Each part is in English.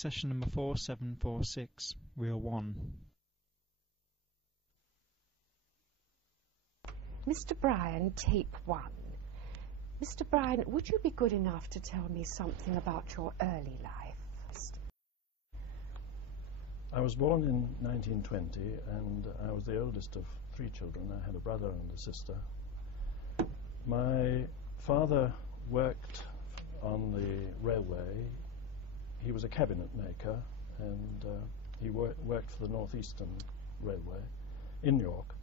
session number 4746, reel 1. Mr. Bryan, tape 1. Mr. Bryan, would you be good enough to tell me something about your early life? I was born in 1920, and I was the oldest of 3 children. I had a brother and a sister. My father worked on the railway. He was a cabinet maker, and he worked for the Northeastern Railway in York.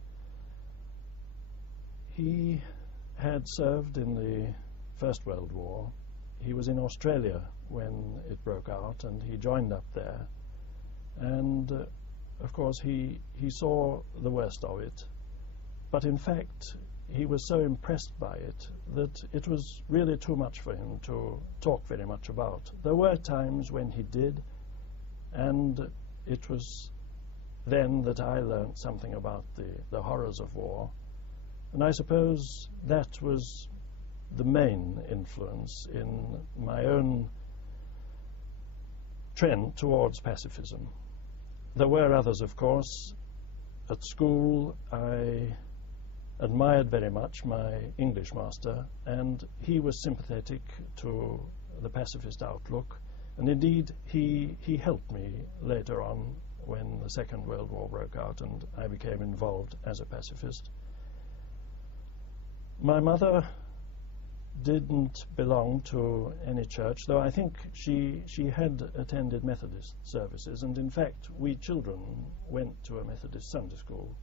He had served in the First World War. He was in Australia when it broke out, and he joined up there. And, of course, he saw the worst of it. But, in fact, he was so impressed by it that it was really too much for him to talk very much about. There were times when he did, and it was then that I learnt something about the horrors of war. And I suppose that was the main influence in my own trend towards pacifism. There were others, of course. At school, I admired very much my English master, and he was sympathetic to the pacifist outlook. And indeed, he helped me later on when the Second World War broke out, and I became involved as a pacifist. My mother didn't belong to any church, though I think she had attended Methodist services, and in fact we children went to a Methodist Sunday school.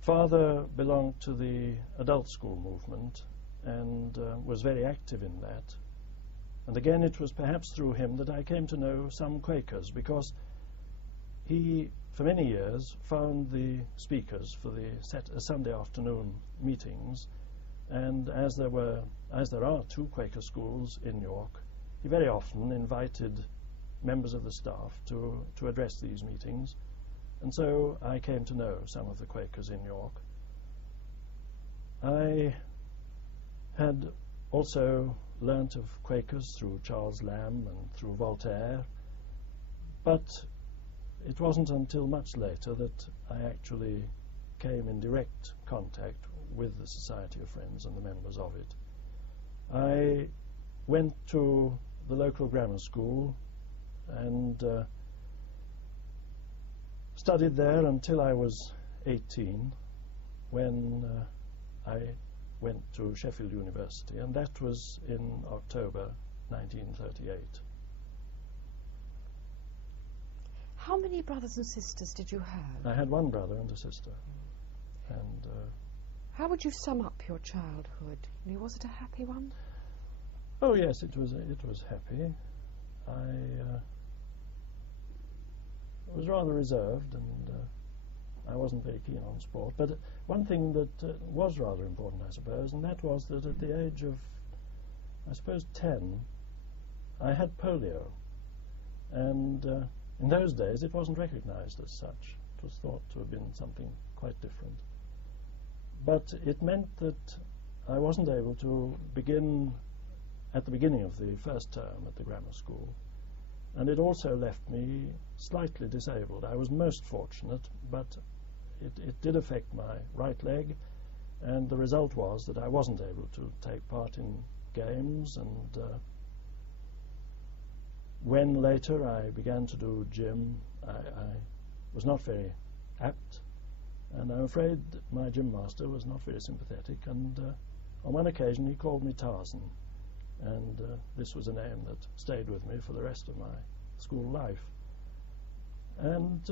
Father belonged to the adult school movement and was very active in that. And again, it was perhaps through him that I came to know some Quakers, because he, for many years, found the speakers for the Sunday afternoon meetings, and as there are 2 Quaker schools in York, he very often invited members of the staff to address these meetings, and so I came to know some of the Quakers in York. I had also learnt of Quakers through Charles Lamb and through Voltaire, but it wasn't until much later that I actually came in direct contact with the Society of Friends and the members of it. I went to the local grammar school and studied there until I was 18, when I went to Sheffield University, and that was in October 1938. How many brothers and sisters did you have? I had 1 brother and a sister. And how would you sum up your childhood? Was it a happy one? Oh yes, it was happy. I was rather reserved, and I wasn't very keen on sport. But one thing that was rather important, I suppose, and that was that at the age of, I suppose, 10, I had polio. And in those days, it wasn't recognized as such. It was thought to have been something quite different. But it meant that I wasn't able to begin at the beginning of the first term at the grammar school. And it also left me slightly disabled. I was most fortunate, but it did affect my right leg, and the result was that I wasn't able to take part in games, and when later I began to do gym, I was not very apt, and I'm afraid my gym master was not very sympathetic, and on one occasion he called me Tarzan, and this was a name that stayed with me for the rest of my school life. And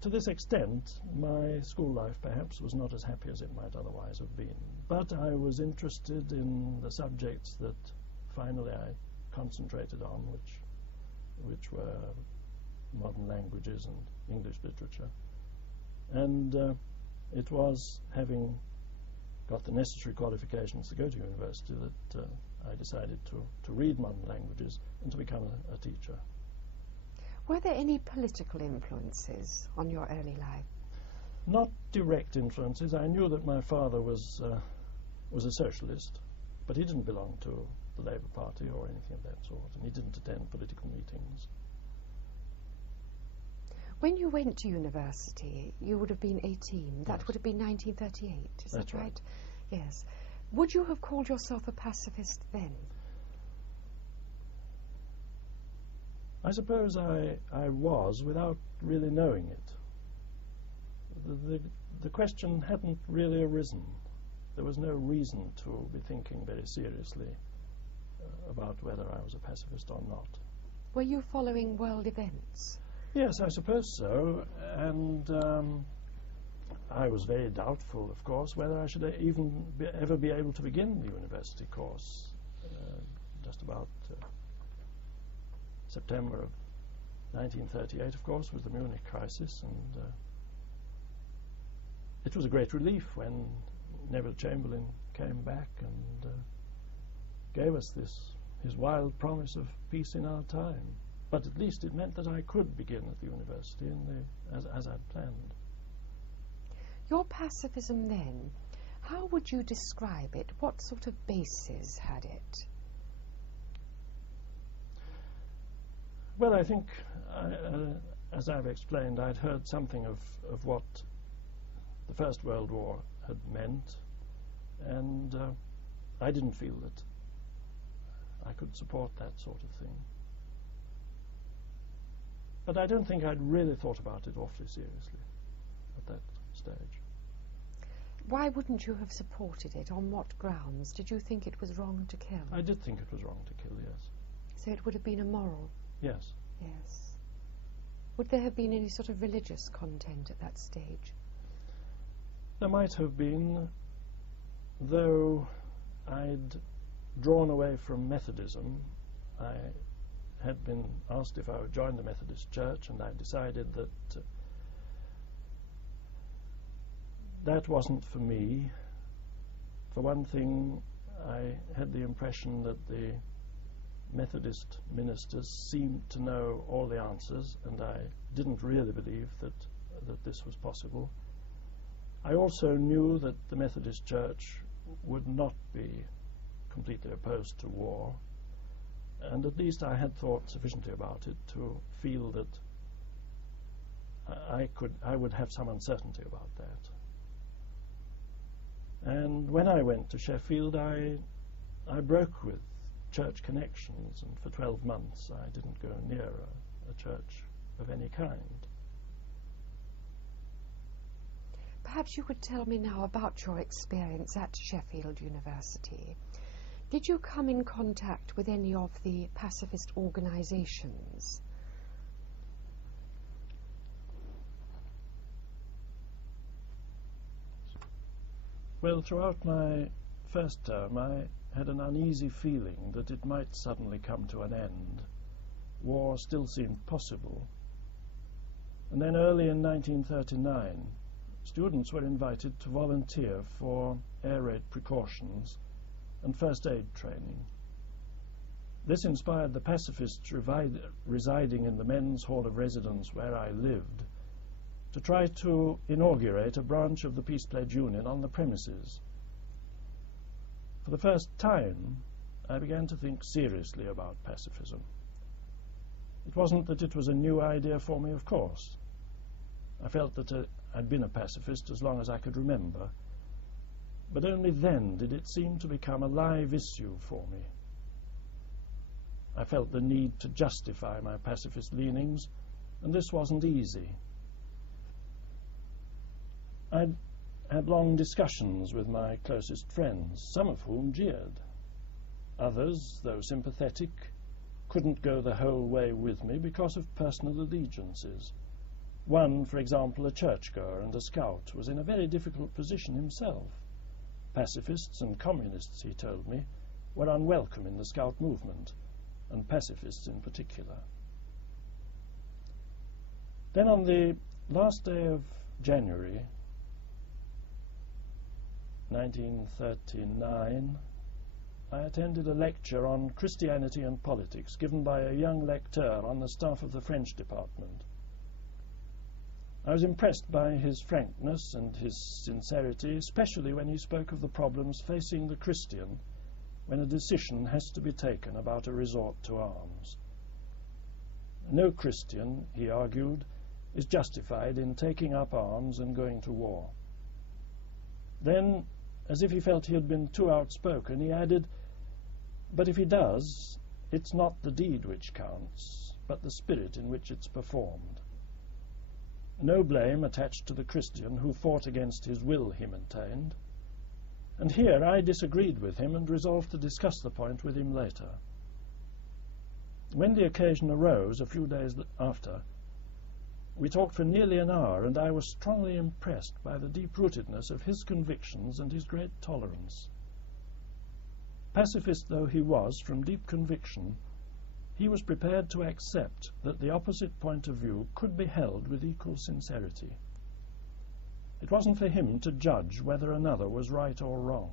to this extent, my school life perhaps was not as happy as it might otherwise have been. But I was interested in the subjects that finally I concentrated on, which were modern languages and English literature. And it was having got the necessary qualifications to go to university that I decided to read modern languages and to become a teacher. Were there any political influences on your early life? Not direct influences. I knew that my father was a socialist, But he didn't belong to the Labour Party or anything of that sort, and he didn't attend political meetings. When you went to university, you would have been 18. That Yes. would have been 1938, is That's that right? right. Yes. Would you have called yourself a pacifist then? I suppose I was, without really knowing it. The question hadn't really arisen. There was no reason to be thinking very seriously about whether I was a pacifist or not. Were you following world events? Yes, I suppose so, and I was very doubtful, of course, whether I should ever be able to begin the university course. Just about September of 1938, of course, was the Munich crisis, and it was a great relief when Neville Chamberlain came back and gave us his wild promise of peace in our time. But at least it meant that I could begin at the university as I'd planned. Your pacifism then, how would you describe it? What sort of basis had it? Well, I think, as I've explained, I'd heard something of what the First World War had meant, and I didn't feel that I could support that sort of thing. But I don't think I'd really thought about it awfully seriously at that stage. Why wouldn't you have supported it? On what grounds? Did you think it was wrong to kill? I did think it was wrong to kill, yes. So it would have been immoral? Yes. Yes. Would there have been any sort of religious content at that stage? There might have been, though I'd drawn away from Methodism. I had been asked if I would join the Methodist Church, and I decided that that wasn't for me. For one thing, I had the impression that the Methodist ministers seemed to know all the answers, and I didn't really believe that this was possible. I also knew that the Methodist Church would not be completely opposed to war, and at least I had thought sufficiently about it to feel that I would have some uncertainty about that. And when I went to Sheffield, I broke with church connections, and for 12 months I didn't go near a church of any kind. Perhaps you could tell me now about your experience at Sheffield University. Did you come in contact with any of the pacifist organisations? Well, throughout my first term, I had an uneasy feeling that it might suddenly come to an end. War still seemed possible. And then early in 1939, students were invited to volunteer for air raid precautions and first aid training. This inspired the pacifists residing in the men's hall of residence where I lived to try to inaugurate a branch of the Peace Pledge Union on the premises. For the first time, I began to think seriously about pacifism. It wasn't that it was a new idea for me, of course. I felt that I'd been a pacifist as long as I could remember, but only then did it seem to become a live issue for me. I felt the need to justify my pacifist leanings, and this wasn't easy. I'd had long discussions with my closest friends, some of whom jeered. Others, though sympathetic, couldn't go the whole way with me because of personal allegiances. One, for example, a churchgoer and a scout, was in a very difficult position himself. Pacifists and communists, he told me, were unwelcome in the scout movement, and pacifists in particular. Then on the last day of January 1939, I attended a lecture on Christianity and politics given by a young lecturer on the staff of the French department. I was impressed by his frankness and his sincerity, especially when he spoke of the problems facing the Christian when a decision has to be taken about a resort to arms. No Christian, he argued, is justified in taking up arms and going to war. Then, as if he felt he had been too outspoken, he added, "But if he does, it's not the deed which counts, but the spirit in which it's performed." No blame attached to the Christian who fought against his will, he maintained. And here I disagreed with him and resolved to discuss the point with him later. When the occasion arose a few days after, we talked for nearly an hour, and I was strongly impressed by the deep-rootedness of his convictions and his great tolerance. Pacifist though he was from deep conviction, he was prepared to accept that the opposite point of view could be held with equal sincerity. It wasn't for him to judge whether another was right or wrong.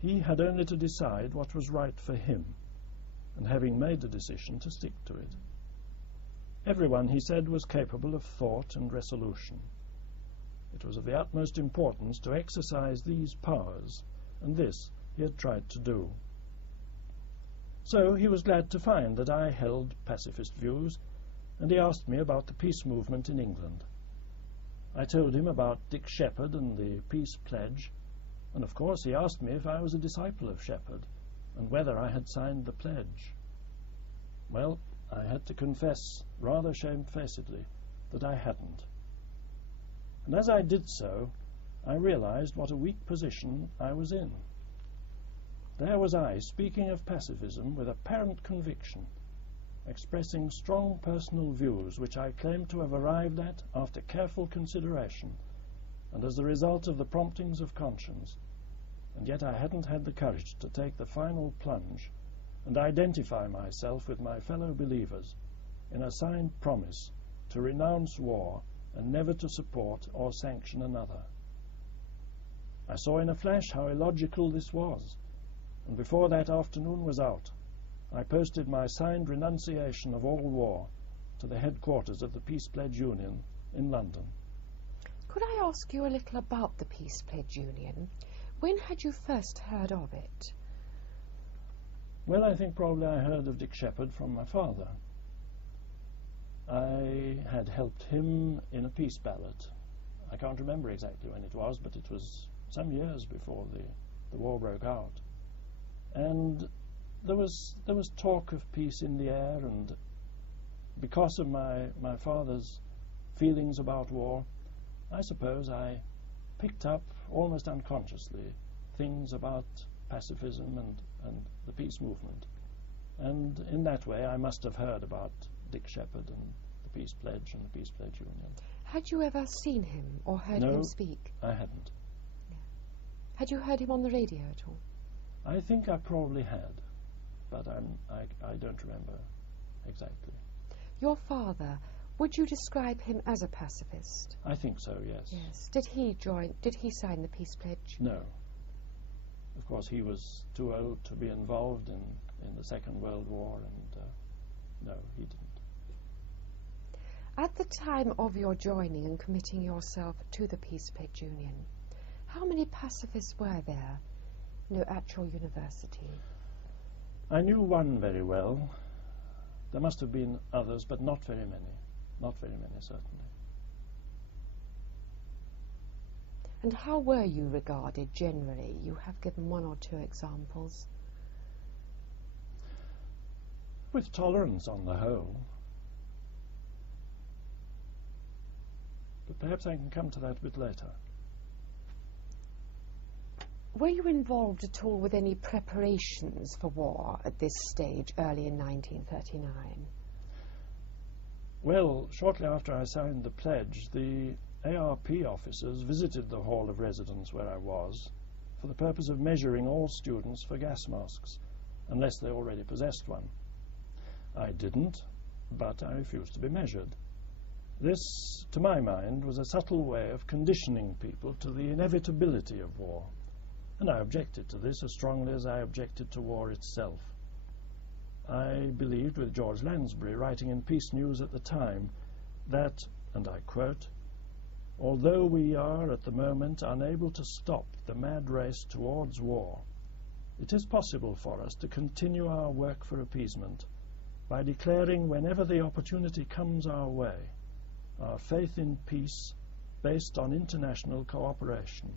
He had only to decide what was right for him, and having made the decision, to stick to it. Everyone, he said, was capable of thought and resolution. It was of the utmost importance to exercise these powers, and this he had tried to do. So he was glad to find that I held pacifist views, and he asked me about the peace movement in England. I told him about Dick Sheppard and the peace pledge, and of course he asked me if I was a disciple of Sheppard, and whether I had signed the pledge. Well, I had to confess, rather shamefacedly, that I hadn't. And as I did so, I realized what a weak position I was in. There was I, speaking of pacifism with apparent conviction, expressing strong personal views which I claimed to have arrived at after careful consideration and as the result of the promptings of conscience, and yet I hadn't had the courage to take the final plunge and identify myself with my fellow believers in a signed promise to renounce war and never to support or sanction another. I saw in a flash how illogical this was, and before that afternoon was out, I posted my signed renunciation of all war to the headquarters of the Peace Pledge Union in London. Could I ask you a little about the Peace Pledge Union? When had you first heard of it? Well, I think probably I heard of Dick Sheppard from my father. I had helped him in a peace ballot. I can't remember exactly when it was, but it was some years before the war broke out. And there was talk of peace in the air, and because of my father's feelings about war, I suppose I picked up, almost unconsciously, things about pacifism and the peace movement. And in that way I must have heard about Dick Sheppard and the Peace Pledge and the Peace Pledge Union. Had you ever seen him or heard him speak? No, I hadn't. No. Had you heard him on the radio at all? I think I probably had, but I don't remember exactly. Your father, would you describe him as a pacifist? I think so, yes. Yes. Did he sign the Peace Pledge? No. Of course, he was too old to be involved in the Second World War, and no, he didn't. At the time of your joining and committing yourself to the Peace Pledge Union, how many pacifists were there at your university? I knew one very well. There must have been others, but not very many. Not very many, certainly. And how were you regarded generally? You have given one or two examples. With tolerance on the whole. But perhaps I can come to that a bit later. Were you involved at all with any preparations for war at this stage, early in 1939? Well, shortly after I signed the pledge, the ARP officers visited the hall of residence where I was for the purpose of measuring all students for gas masks, unless they already possessed one. I didn't, but I refused to be measured. This, to my mind, was a subtle way of conditioning people to the inevitability of war, and I objected to this as strongly as I objected to war itself. I believed with George Lansbury, writing in Peace News at the time, that, and I quote, "Although we are at the moment unable to stop the mad race towards war, it is possible for us to continue our work for appeasement by declaring whenever the opportunity comes our way our faith in peace based on international cooperation.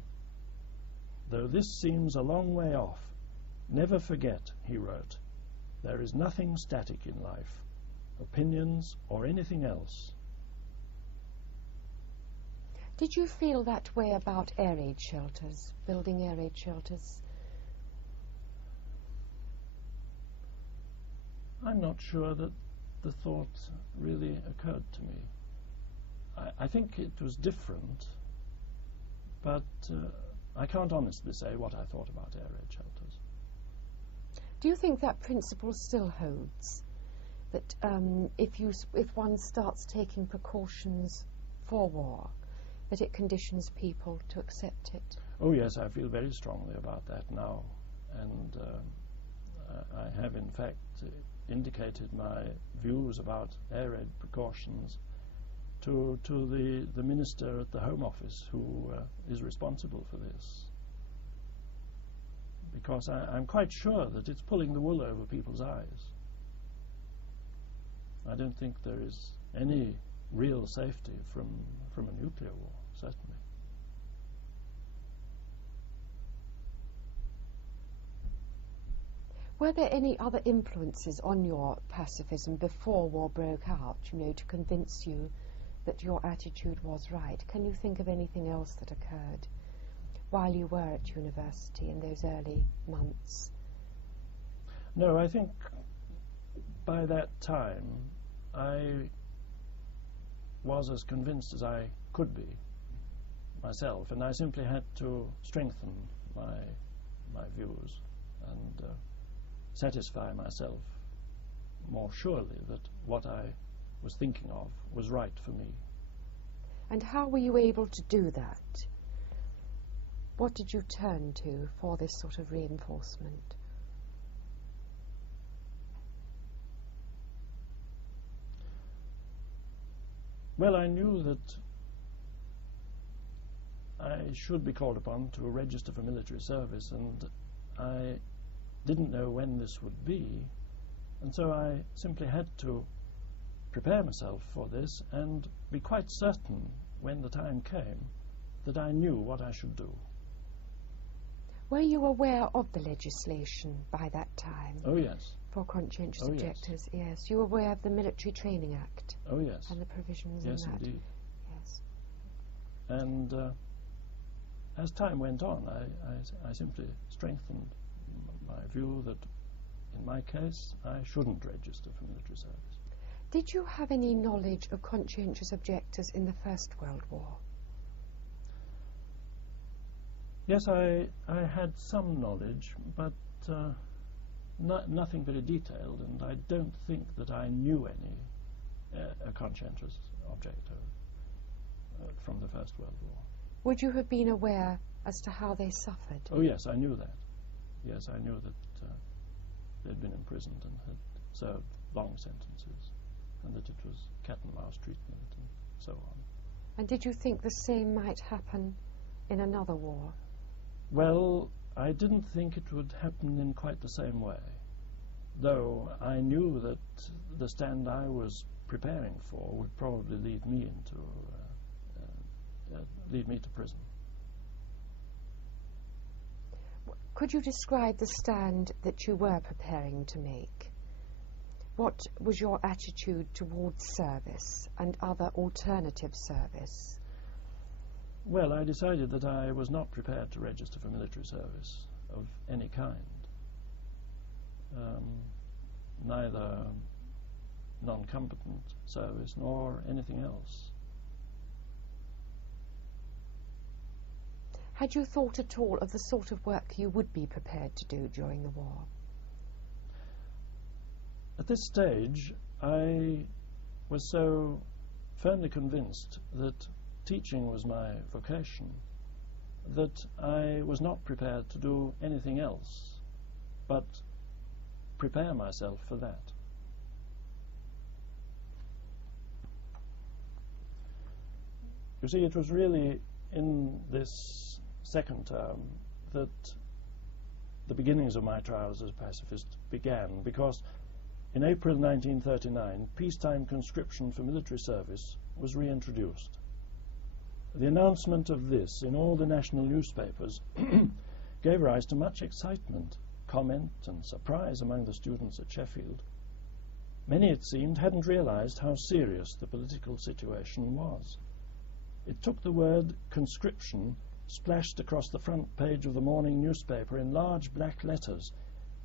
Though this seems a long way off, never forget, he wrote, there is nothing static in life, opinions or anything else. Did you feel that way about air raid shelters, building air raid shelters? I'm not sure that the thought really occurred to me. I think it was different, but I can't honestly say what I thought about air raid shelters. Do you think that principle still holds? That if one starts taking precautions for war, that it conditions people to accept it? Oh yes, I feel very strongly about that now, and I have in fact indicated my views about air raid precautions to the minister at the Home Office who is responsible for this, because I'm quite sure that it's pulling the wool over people's eyes. I don't think there is any real safety from a nuclear war, certainly. Were there any other influences on your pacifism before war broke out, to convince you that your attitude was right? Can you think of anything else that occurred while you were at university in those early months? No, I think by that time I was as convinced as I could be myself, and I simply had to strengthen my views and satisfy myself more surely that what I was thinking of was right for me. And how were you able to do that? What did you turn to for this sort of reinforcement? Well, I knew that I should be called upon to register for military service, and I didn't know when this would be, and so I simply had to prepare myself for this and be quite certain when the time came that I knew what I should do. Were you aware of the legislation by that time? Oh yes. For conscientious objectors, yes. You were aware of the Military Training Act? Oh yes. And the provisions in that? Yes, indeed. Yes. And as time went on, I simply strengthened my view that in my case I shouldn't register for military service. Did you have any knowledge of conscientious objectors in the First World War? Yes, I had some knowledge, but nothing very detailed, and I don't think that I knew any a conscientious objector from the First World War. Would you have been aware as to how they suffered? Oh yes, I knew that. Yes, I knew that they'd been imprisoned and had served long sentences, and that it was cat and mouse treatment and so on. And did you think the same might happen in another war? Well, I didn't think it would happen in quite the same way, though I knew that the stand I was preparing for would probably lead me to prison. Could you describe the stand that you were preparing to make? What was your attitude towards service and other alternative service? Well, I decided that I was not prepared to register for military service of any kind, neither non-combatant service nor anything else. Had you thought at all of the sort of work you would be prepared to do during the war? At this stage, I was so firmly convinced that teaching was my vocation that I was not prepared to do anything else but prepare myself for that. You see, it was really in this second term that the beginnings of my trials as a pacifist began, because in April 1939, peacetime conscription for military service was reintroduced. The announcement of this in all the national newspapers gave rise to much excitement, comment and surprise among the students at Sheffield. Many, it seemed, hadn't realized how serious the political situation was. It took the word conscription splashed across the front page of the morning newspaper in large black letters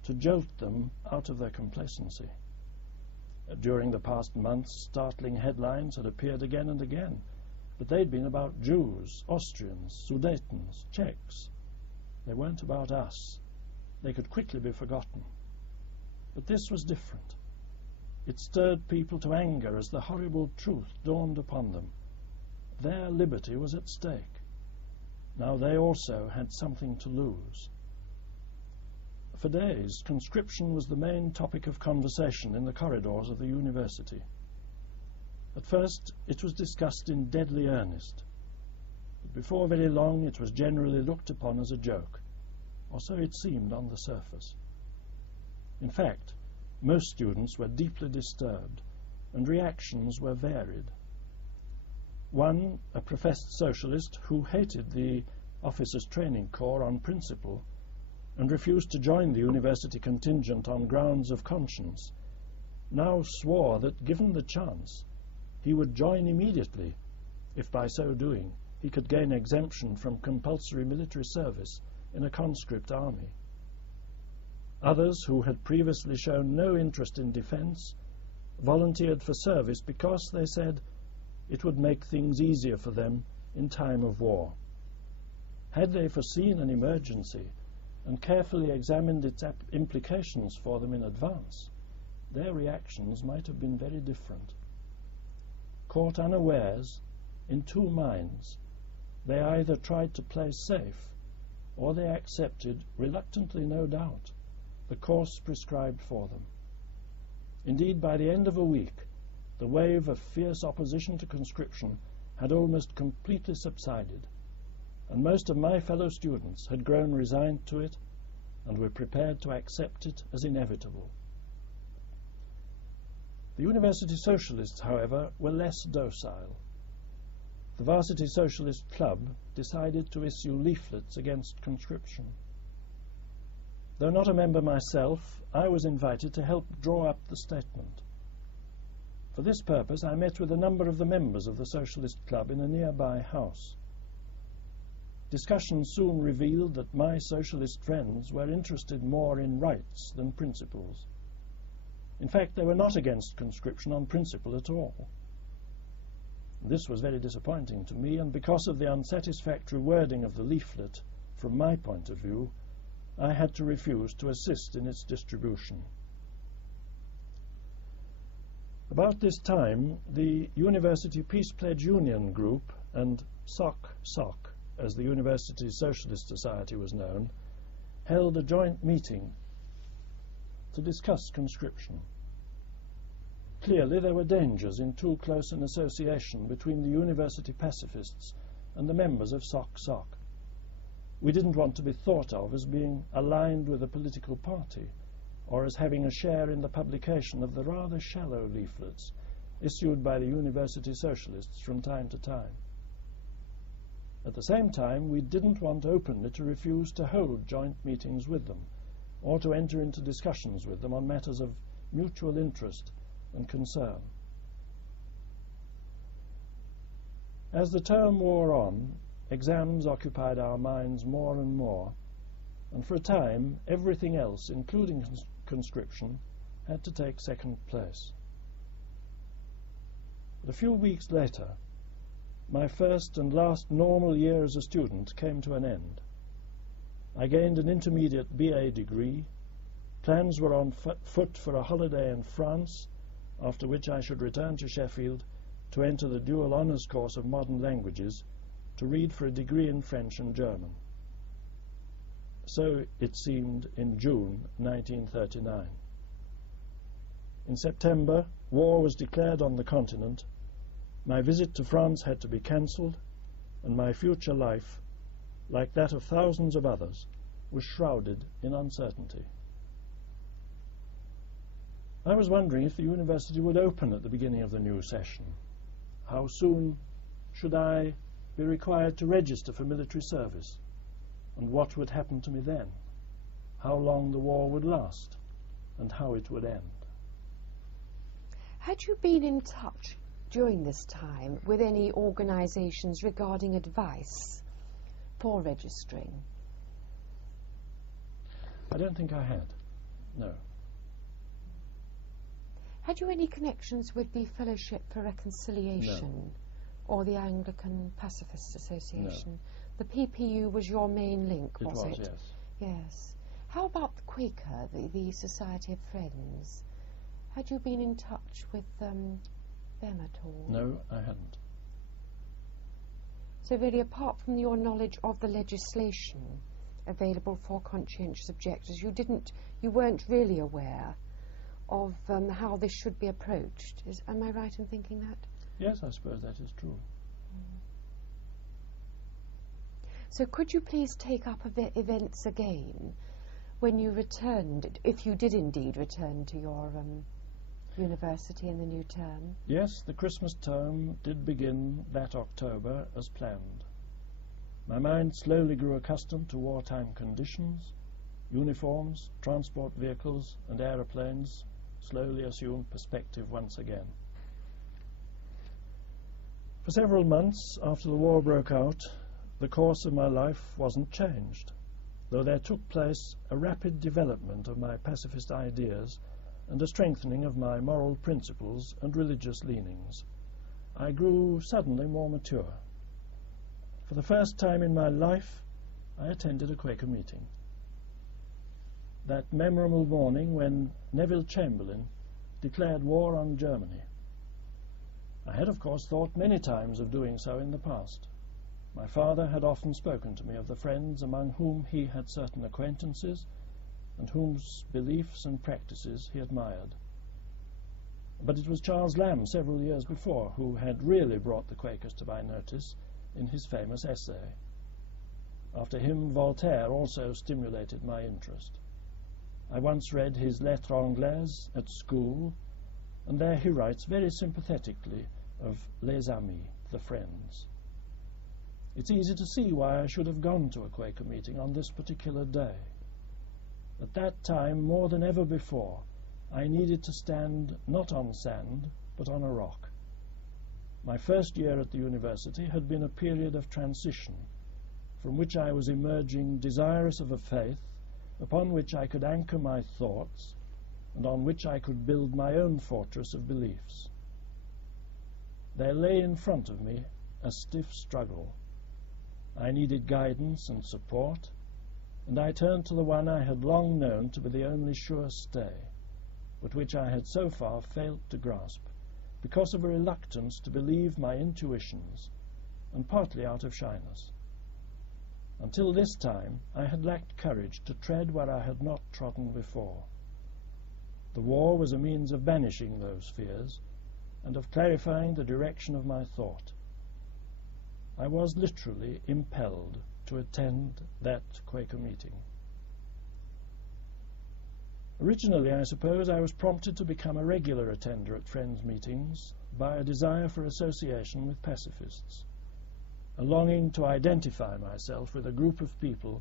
to jolt them out of their complacency. During the past months, startling headlines had appeared again and again, but they'd been about Jews, Austrians, Sudetans, Czechs. They weren't about us. They could quickly be forgotten. But this was different. It stirred people to anger as the horrible truth dawned upon them. Their liberty was at stake. Now they also had something to lose. For days, conscription was the main topic of conversation in the corridors of the university. At first, it was discussed in deadly earnest. But before very long, it was generally looked upon as a joke, or so it seemed on the surface. In fact, most students were deeply disturbed, and reactions were varied. One, a professed socialist who hated the Officers' Training Corps on principle and refused to join the university contingent on grounds of conscience, now swore that, given the chance, he would join immediately if by so doing he could gain exemption from compulsory military service in a conscript army. Others, who had previously shown no interest in defense, volunteered for service because, they said, it would make things easier for them in time of war. Had they foreseen an emergency and carefully examined its implications for them in advance, their reactions might have been very different. Caught unawares, in two minds, they either tried to play safe or they accepted, reluctantly no doubt, the course prescribed for them. Indeed, by the end of a week, the wave of fierce opposition to conscription had almost completely subsided, and most of my fellow students had grown resigned to it and were prepared to accept it as inevitable. The university socialists, however, were less docile. The Varsity Socialist Club decided to issue leaflets against conscription. Though not a member myself, I was invited to help draw up the statement. For this purpose, I met with a number of the members of the Socialist Club in a nearby house. Discussion soon revealed that my socialist friends were interested more in rights than principles. In fact, they were not against conscription on principle at all. This was very disappointing to me, and because of the unsatisfactory wording of the leaflet, from my point of view, I had to refuse to assist in its distribution. About this time, the University Peace Pledge Union Group and SOC, as the University Socialist Society was known, held a joint meeting to discuss conscription. Clearly, there were dangers in too close an association between the university pacifists and the members of SOC. We didn't want to be thought of as being aligned with a political party or as having a share in the publication of the rather shallow leaflets issued by the university socialists from time to time. At the same time, we didn't want openly to refuse to hold joint meetings with them or to enter into discussions with them on matters of mutual interest and concern. As the term wore on, exams occupied our minds more and more, and for a time everything else, including conscription, had to take second place. But a few weeks later, my first and last normal year as a student came to an end. I gained an intermediate BA degree. Plans were on foot for a holiday in France, after which I should return to Sheffield to enter the dual honours course of modern languages to read for a degree in French and German. So it seemed in June 1939. In September, war was declared on the continent. My visit to France had to be cancelled, and my future life, like that of thousands of others, was shrouded in uncertainty. I was wondering if the university would open at the beginning of the new session. How soon should I be required to register for military service? And what would happen to me then? How long the war would last? And how it would end? Had you been in touch during this time with any organisations regarding advice for registering? I don't think I had, no. Had you any connections with the Fellowship for Reconciliation? No. Or the Anglican Pacifist Association? No. The PPU was your main link, was it? Yes. Yes. How about the Quaker, the Society of Friends? Had you been in touch with them at all? No, I hadn't. So really, apart from your knowledge of the legislation available for conscientious objectors, you weren't really aware of how this should be approached. Am I right in thinking that? Yes, I suppose that is true. So could you please take up events again when you returned, if you did indeed return to your university in the new term? Yes, the Christmas term did begin that October as planned. My mind slowly grew accustomed to wartime conditions. Uniforms, transport vehicles and aeroplanes slowly assumed perspective once again. For several months after the war broke out, the course of my life wasn't changed, though there took place a rapid development of my pacifist ideas and a strengthening of my moral principles and religious leanings. I grew suddenly more mature. For the first time in my life, I attended a Quaker meeting. That memorable morning when Neville Chamberlain declared war on Germany. I had, of course, thought many times of doing so in the past. My father had often spoken to me of the friends among whom he had certain acquaintances and whose beliefs and practices he admired. But it was Charles Lamb, several years before, who had really brought the Quakers to my notice in his famous essay. After him, Voltaire also stimulated my interest. I once read his Lettres Anglaises at school, and there he writes very sympathetically of les amis, the friends. It's easy to see why I should have gone to a Quaker meeting on this particular day. At that time, more than ever before, I needed to stand not on sand, but on a rock. My first year at the university had been a period of transition, from which I was emerging desirous of a faith upon which I could anchor my thoughts and on which I could build my own fortress of beliefs. There lay in front of me a stiff struggle. I needed guidance and support, and I turned to the one I had long known to be the only sure stay, but which I had so far failed to grasp, because of a reluctance to believe my intuitions, and partly out of shyness. Until this time, I had lacked courage to tread where I had not trodden before. The war was a means of banishing those fears, and of clarifying the direction of my thought. I was literally impelled to attend that Quaker meeting. Originally, I suppose, I was prompted to become a regular attender at Friends' meetings by a desire for association with pacifists, a longing to identify myself with a group of people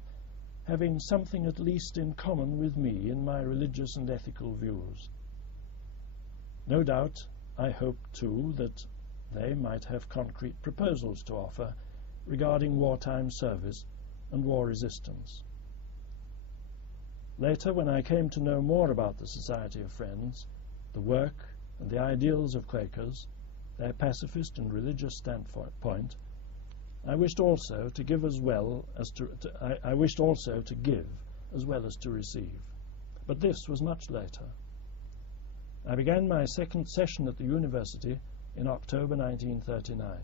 having something at least in common with me in my religious and ethical views. No doubt, I hoped, too, that they might have concrete proposals to offer regarding wartime service and war resistance. Later, when I came to know more about the Society of Friends, the work and the ideals of Quakers, their pacifist and religious standpoint, I wished also to give as well as to receive. But this was much later. I began my second session at the university in October 1939.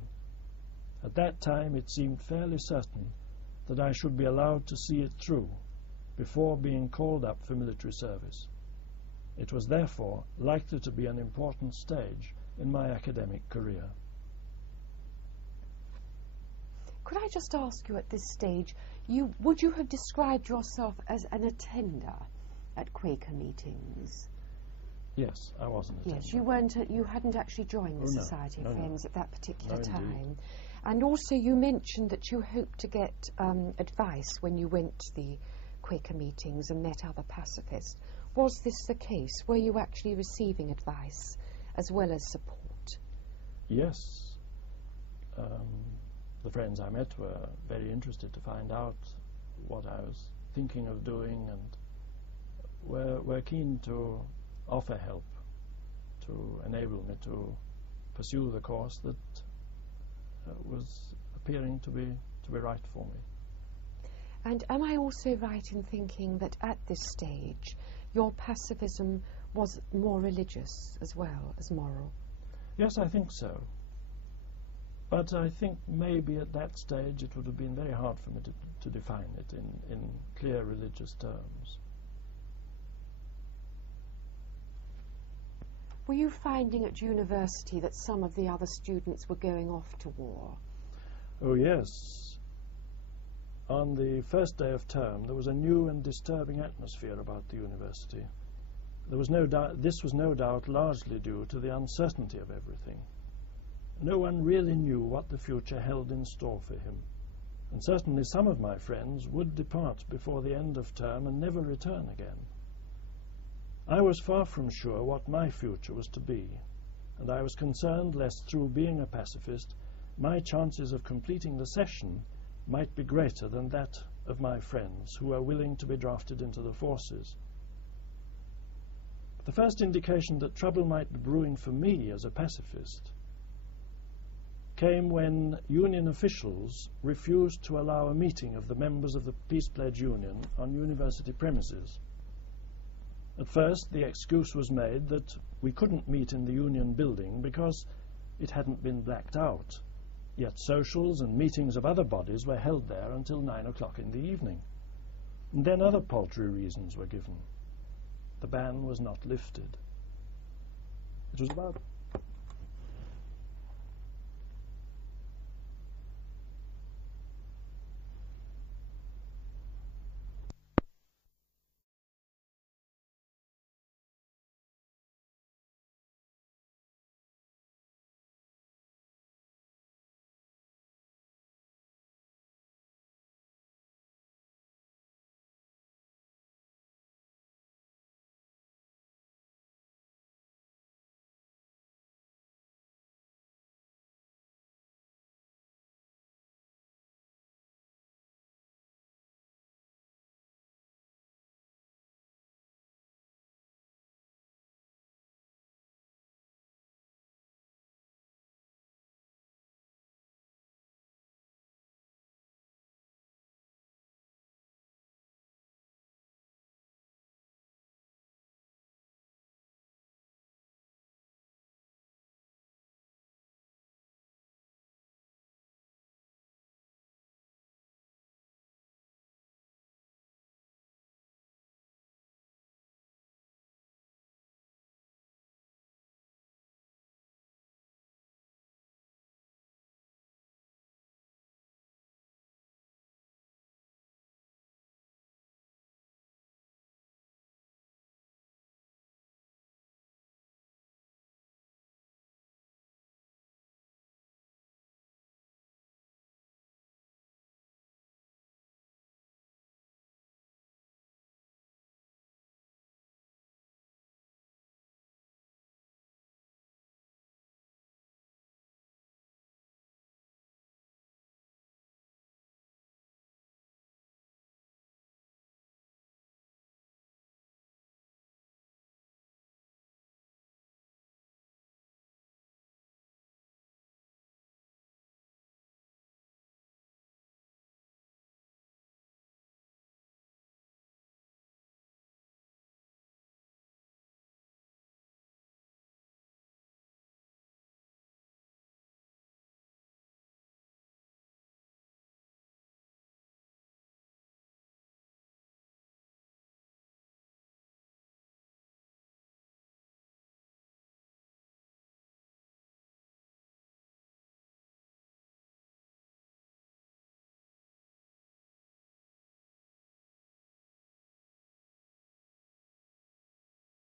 At that time it seemed fairly certain that I should be allowed to see it through before being called up for military service. It was therefore likely to be an important stage in my academic career. Could I just ask you at this stage, would you have described yourself as an attender at Quaker meetings? Yes, I was an attender. Yes, you hadn't actually joined the Society of Friends at that particular time. Indeed. And also you mentioned that you hoped to get advice when you went to the Quaker meetings and met other pacifists. Was this the case? Were you actually receiving advice as well as support? Yes. The friends I met were very interested to find out what I was thinking of doing, and were keen to offer help to enable me to pursue the course that was appearing to be right for me. And am I also right in thinking that at this stage your pacifism was more religious as well as moral? Yes, I think so. But I think maybe at that stage it would have been very hard for me to define it in clear religious terms. Were you finding at university that some of the other students were going off to war? Oh, yes. On the first day of term, there was a new and disturbing atmosphere about the university. There was no doubt, this was no doubt largely due to the uncertainty of everything. No one really knew what the future held in store for him, and certainly some of my friends would depart before the end of term and never return again. I was far from sure what my future was to be, and I was concerned lest through being a pacifist my chances of completing the session might be greater than that of my friends who were willing to be drafted into the forces. The first indication that trouble might be brewing for me as a pacifist came when Union officials refused to allow a meeting of the members of the Peace Pledge Union on university premises. At first, the excuse was made that we couldn't meet in the Union building because it hadn't been blacked out, yet socials and meetings of other bodies were held there until 9 o'clock in the evening. And then other paltry reasons were given. The ban was not lifted. It was about